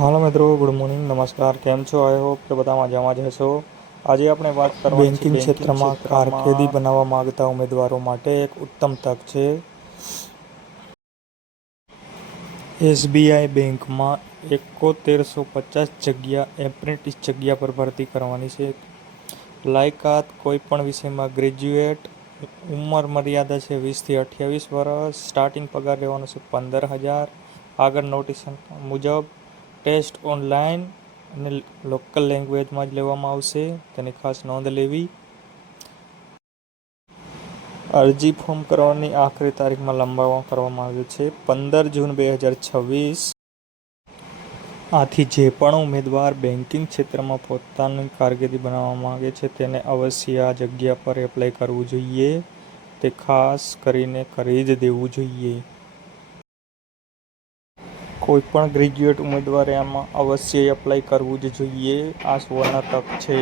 હાલો મિત્રો, good morning, નમસ્કાર. કેમ છો? આઈ હોપ કે બધા મજામાં જ હશો. આજે આપણે વાત કરવાની છે બેન્કિંગ ક્ષેત્રમાં કારકિર્દી બનાવવા માંગતા ઉમેદવારો માટે એક ઉત્તમ તક છે. એસબીઆઈ બેંકમાં 7150 જગ્યા એપ્રેન્ટિસ જગ્યા પર ભરતી કરવાની છે. લાયકાત કોઈપણ વિષયમાં ગ્રેજ્યુએટ. ઉંમર મર્યાદા છે 20 થી 28 વર્ષ. સ્ટાર્ટિંગ પગાર રહેવાનો છે 15,000. આગળ નોટિસ મુજબ ટેસ્ટ ઓનલાઈન અને લોકલ લેંગ્વેજમાં જ લેવામાં આવશે, તેની ખાસ નોંધ લેવી. અરજી ફોર્મ કરવાની આખરી તારીખમાં લંબાવવામાં કરવામાં આવ્યું છે 15 જૂન 2026. આથી જે પણ ઉમેદવાર બેન્કિંગ ક્ષેત્રમાં પોતાની કારકિર્દી બનાવવા માંગે છે તેને અવશ્ય આ જગ્યા પર એપ્લાય કરવું જોઈએ. તે ખાસ કરીને કરી જ દેવું જોઈએ. કોઈપણ ગ્રેજ્યુએટ ઉમેદવારે આમાં અવશ્ય એપ્લાય કરવું જ જોઈએ. આ સુવર્ણ તક છે.